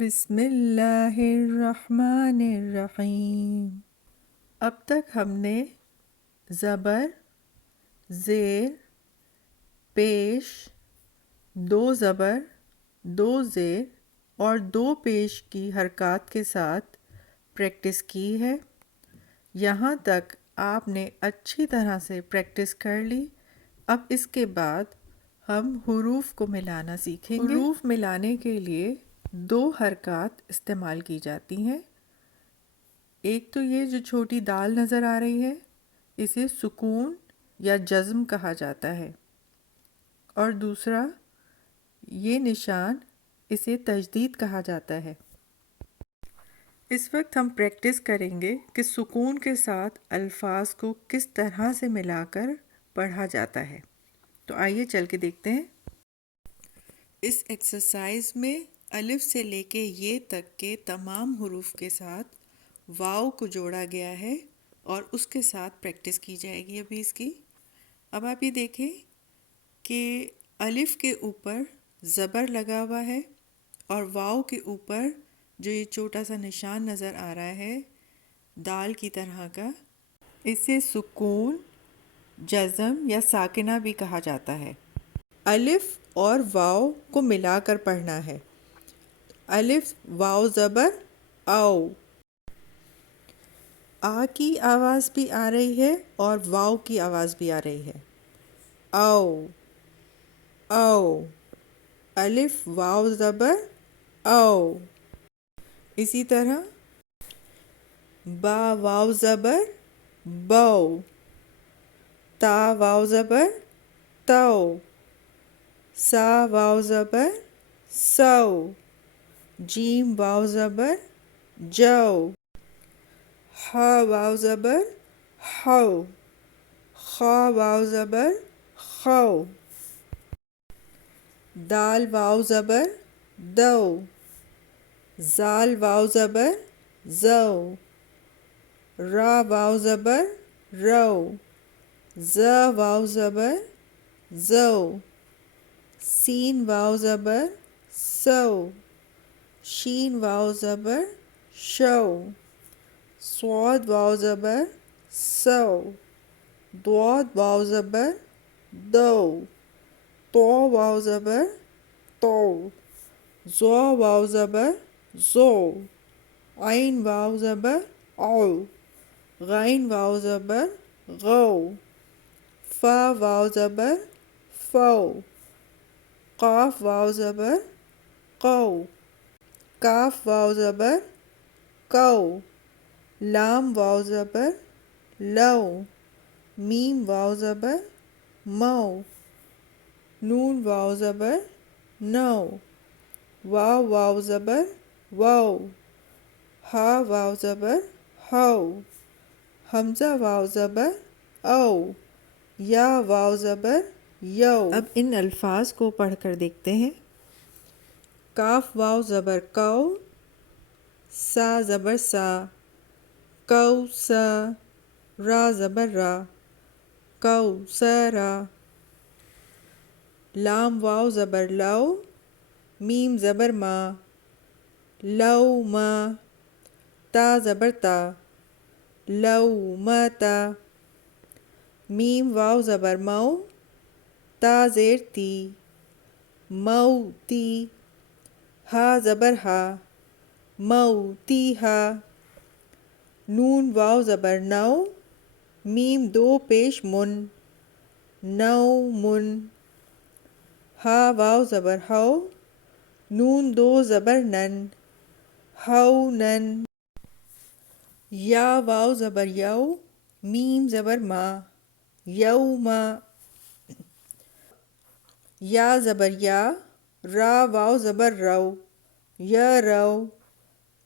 بسم اللہ الرحمن الرحیم۔ اب تک ہم نے زبر، زیر، پیش، دو زبر، دو زیر اور دو پیش کی حرکات کے ساتھ پریکٹس کی ہے۔ یہاں تک آپ نے اچھی طرح سے پریکٹس کر لی۔ اب اس کے بعد ہم حروف کو ملانا سیکھیں گے۔ حروف ملانے کے لیے دو حرکات استعمال کی جاتی ہیں۔ ایک تو یہ جو چھوٹی دال نظر آ رہی ہے، اسے سکون یا جزم کہا جاتا ہے، اور دوسرا یہ نشان، اسے تجدید کہا جاتا ہے۔ اس وقت ہم پریکٹس کریں گے کہ سکون کے ساتھ الفاظ کو کس طرح سے ملا کر پڑھا جاتا ہے۔ تو آئیے چل کے دیکھتے ہیں۔ اس ایکسرسائز میں الف سے لے کے یہ تک کے تمام حروف کے ساتھ واو کو جوڑا گیا ہے اور اس کے ساتھ پریکٹس کی جائے گی ابھی اس کی۔ اب آپ یہ دیکھیں کہ الف کے اوپر زبر لگا ہوا ہے اور واو کے اوپر جو یہ چھوٹا سا نشان نظر آ رہا ہے دال کی طرح کا، اسے سکون، جزم یا ساکنہ بھی کہا جاتا ہے۔ الف اور واو کو ملا کر پڑھنا ہے۔ الف واو زبر او، آ کی آواز بھی آ رہی ہے اور واو کی آواز بھی آ رہی ہے۔ او او، الف واو زبر او۔ اسی طرح با واو زبر بو، تا واو زبر تو، سا واو زبر سو، جیم واو زبر جو، ح واو زبر حو، خا واو زبر خو، دال واو زبر دو، زال واو زبر زو، را واو زبر رو، ز واو زبر زو، سین واو زبر سو، شین واو زبر شو، صاد واو زبر سو، ضاد واو زبر دو، طو واو زبر تو، ظا واو زبر زو، عین واو زبر او، غین واو زبر غو، فا واو زبر فو، قاف واو زبر قو، کاف واو زبر کو، لام واو زبر لو، میم واو زبر مو، نون واو زبر نو، واو واو زبر وو، ہا واو زبر ہو، حمزہ واو زبر او، یا واو زبر یو۔ اب ان الفاظ کو پڑھ کر دیکھتے ہیں۔ کاف واو زبر کو، سا زبر سا، کو سا، را زبر را، کو سرا، لام واو زبر لو، میم زبر ما، لو ما، تا زبر تا، لو متا، میم واو زبر مو، تا زیر تی، مو تی، ہا زبر ہا، مو تی ہا، نون واو زبر نو، میم دو پیش من، نو من، ہا واو زبر ہو، نون دو زبر نن، ہو نن، یا واو زبر یو، میم زبر ما، یوما، یا زبر یا، را واو زبر رو، یرو،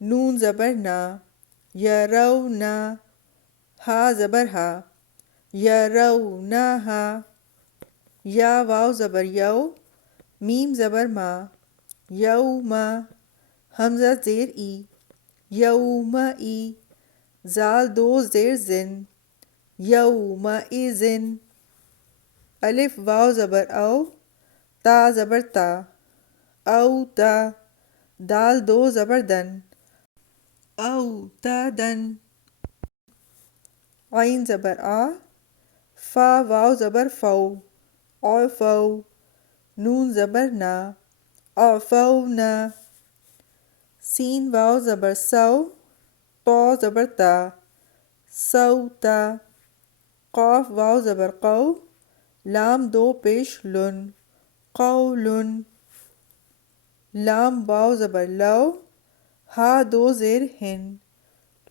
نون زبر نا، یرونا، ہا زبر ہا، یرونہا، یا واو زبر یو، میم زبر ما، یوما، حمزہ زیر ای، یومئی، زال دو زیر زن، یومئذن، الف واو زبر او، تا زبر تا، اوتا، دال دو زبر دن، او تا دن، عین زبر آ، فا واو زبر فو، او فو، نون زبر نا، او فو نا، سین واو زبر سو، تو زبر تا، سو تا، قاف واو زبر قو، لام دو پیش لن، قولن، لام واو زبر لو، ہا دو زیر ہن،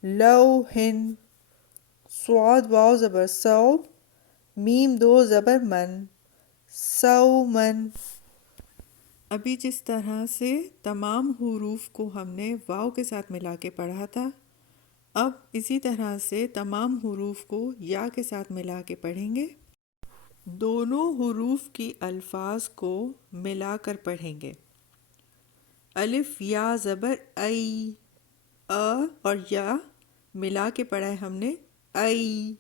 لوہن، صاد واو زبر سو، میم دو زبر من، سومن۔ ابھی جس طرح سے تمام حروف کو ہم نے واو کے ساتھ ملا کے پڑھا تھا، اب اسی طرح سے تمام حروف کو یا کے ساتھ ملا کے پڑھیں گے۔ دونوں حروف کی الفاظ کو ملا کر پڑھیں گے۔ الف یا زبر ای، اور یا ملا کے پڑھا ہے ہم نے ای،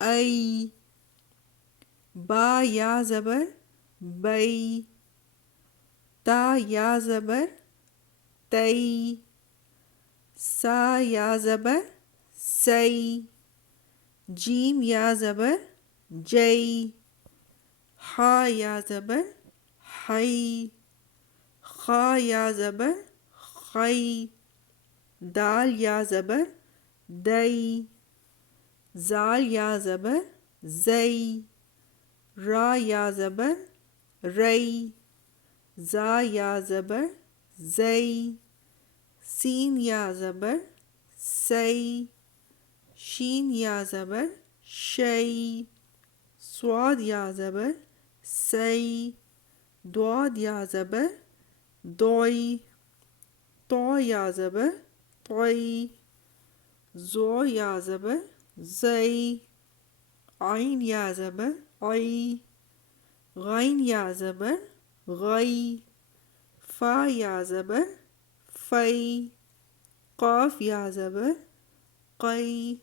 ای، با یا زبر بئی، تا یا زبر تئی، سا یا زبر سئی، جیم یا زبر جئی، حا یا زبر حئی، خا یا زبر خئی، دال یا زبر دئی، زال یا زبر زئی، را یا زبر رئی، زا یا زبر زئی، سین یا زبر سئی، شین یا زبر شئی، صاد یا زبر سئی، ضاد یا زبر دوئی، تو یا زبر طوئی، زو یا زبر زئی، عین یا زبر عئی، غین یا زبر غئی، فا یا زبر فئی، قاف یا زبر قئی،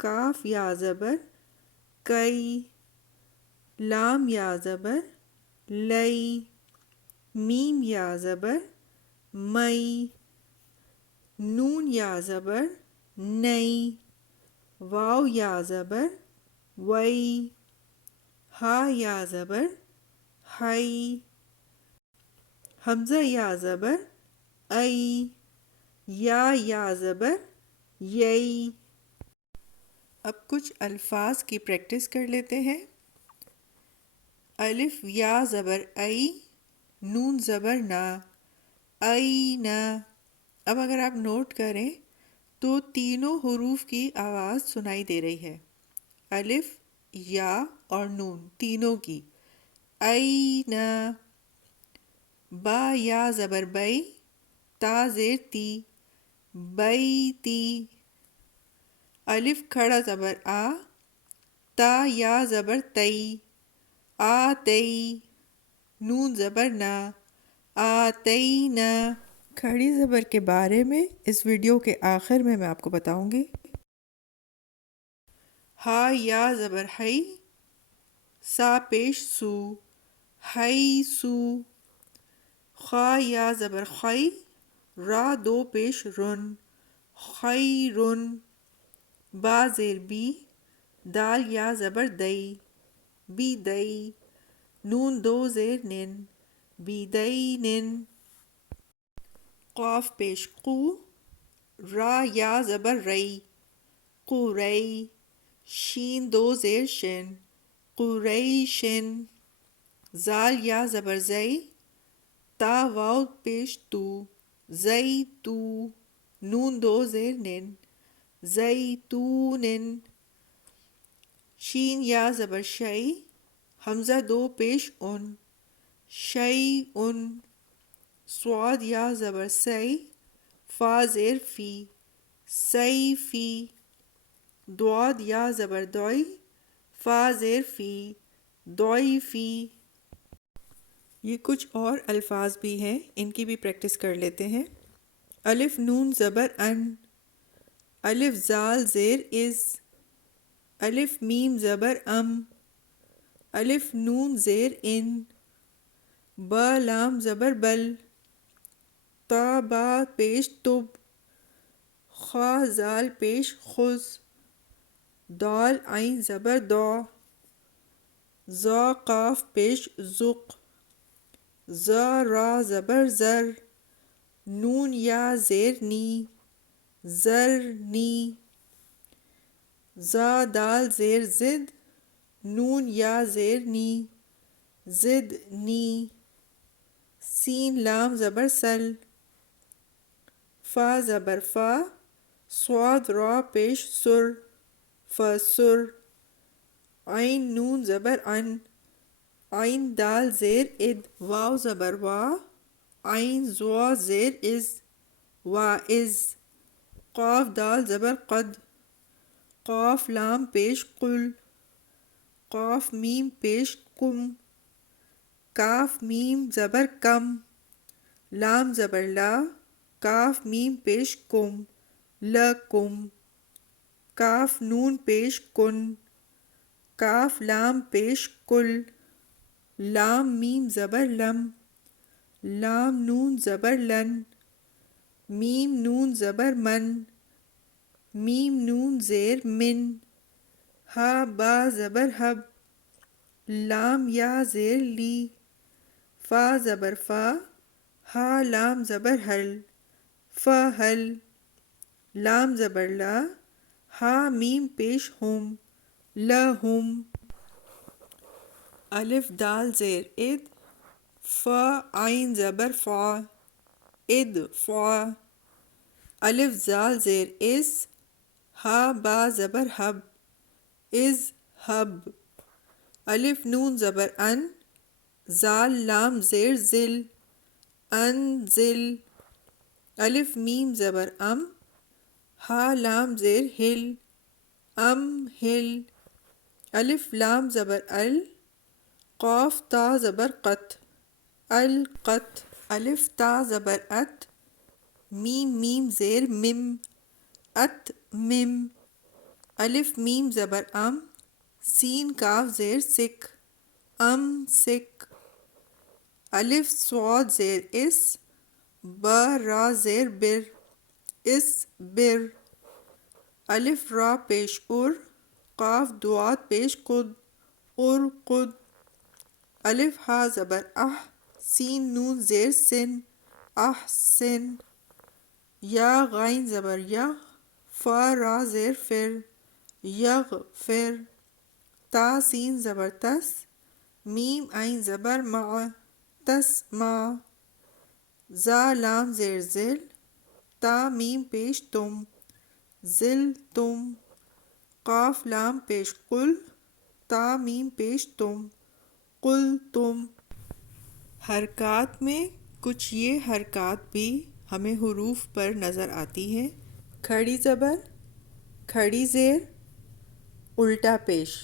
کاف یا زبر کئی، لام یا زبر لئی، میم یا زبر مئی، نون یا زبر نئی، واو یا زبر وئی، ہا یا زبر ہئی، حمزہ یا زبر ای، یا زبر یئی۔ اب کچھ الفاظ کی پریکٹس کر لیتے ہیں۔ الف یا زبر ای، نون زبر نا، اینا۔ اب اگر آپ نوٹ کریں تو تینوں حروف کی آواز سنائی دے رہی ہے، الف، یا اور نون تینوں کی، اینا۔ با یا زبر بئی، تا زیر تی، بیتی۔ الف کھڑا زبر آ، تا یا زبر تئی، آتئی، نون زبر نا، آتینا۔ کھڑی زبر کے بارے میں اس ویڈیو کے آخر میں آپ کو بتاؤں گی۔ ہا یا زبر ہئی، سا پیش سو، ہئی سو۔ خا یا زبر خئی، را دو پیش رن، خیرن۔ با زیر بی، دال یا زبر دئی، بیدئی، نون دو زیر نن، بیدینن۔ قاف پیش قو، را یا زبر رئی، قرئی، شین دو زیر شن، قریشن۔ زال یا زبر زئی، تا واو پیش تو، زیتو، نون دو زیر نن، زیتونن۔ شین یا زبر شئی، حمزہ دو پیش ان، شیئن۔ صاد یا زبر سئی، فا زیر فی، سیفی۔ ضاد یا زبر دوئی، فا زیر فی، دوئفی۔ یہ کچھ اور الفاظ بھی ہیں، ان کی بھی پریکٹس کر لیتے ہیں۔ الف نون زبر ان، الف زال زیر از، الف میم زبر ام، الف نون زیر ان، با لام زبر بل، تا با پیش تب، خا زال پیش خز، دال عین زبر دو، زا قاف پیش زق، زا را زبر زر، نون یا زیر نی، زر نی، زا دال زیر زد، نون یا زیر نی، زد نی، سین لام زبر سل، فا زبر فا، صاد را پیش سر، فسر، عین نون زبر ان، عین دال زیر اد، واو زبر وا، عین زوا زیر از، واعز، قاف دال زبر قد، قاف لام پیش قل، قاف میم پیش کم، کاف میم زبر کم، لام زبر لا، کاف میم پیش کم، لکم، کاف نون پیش کن، کاف لام پیش کل، لام میم زبر لم، لام نون زبر لن، میم نون زبر من، میم نون زیر من، ہا با زبر حب، لام یا زیر لی، فا زبر فا، ہا لام زبر حل، فحل، لام زبر لا، ہا میم پیش ہم، لہم، الف دال زیر اد، فا عین زبر فا، ادفع، الف زال زیر اس، ہا با زبر حب، اذهب، الف نون زبر ان، زال لام زیر زل، انزل، الف میم زبر ام، ہا لام زیر ہل، امہل، الف لام زبر ال، قاف تا زبر قط، القط، الف تا زبر ات، میم میم زیر مم، اتمم، الف میم زبر ام، سین کاف زیر سک، امسک، الف صاد زیر اس، با را زیر بر، اصبر، الف را پیش ار، قاف دعات پیش قد، ارقد، الف ہا زبر اح، سین نون زیر سن، احسن، یا غین زبر یغ، فا را زیر فر، یغفر، تا سین زبر تس، میم عین زبر مع، تسمع، زا لام زیر زل، تا میم پیش تم، زل تم، قاف لام پیش قل، تا میم پیش تم، قل تم۔ حرکات میں کچھ یہ حرکات بھی ہمیں حروف پر نظر آتی ہیں: کھڑی زبر، کھڑی زیر، الٹا پیش،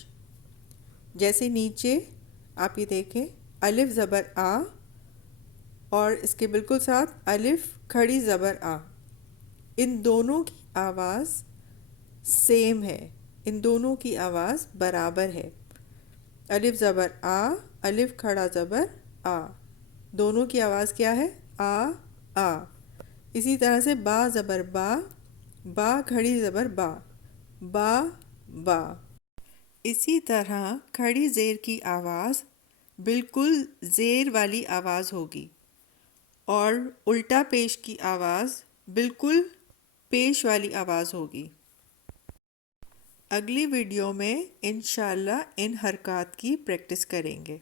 جیسے نیچے آپ یہ دیکھیں الف زبر آ اور اس کے بالکل ساتھ الف کھڑی زبر آ، ان دونوں کی آواز سیم ہے، ان دونوں کی آواز برابر ہے۔ الف زبر آ، الف کھڑا زبر آ، دونوں کی آواز کیا ہے؟ آ آ۔ اسی طرح سے با زبر با، با کھڑی زبر با، با با۔ اسی طرح کھڑی زیر کی آواز بالکل زیر والی آواز ہوگی اور الٹا پیش کی آواز بالکل پیش والی آواز ہوگی۔ اگلی ویڈیو میں انشاءاللہ ان حرکات کی پریکٹس کریں گے۔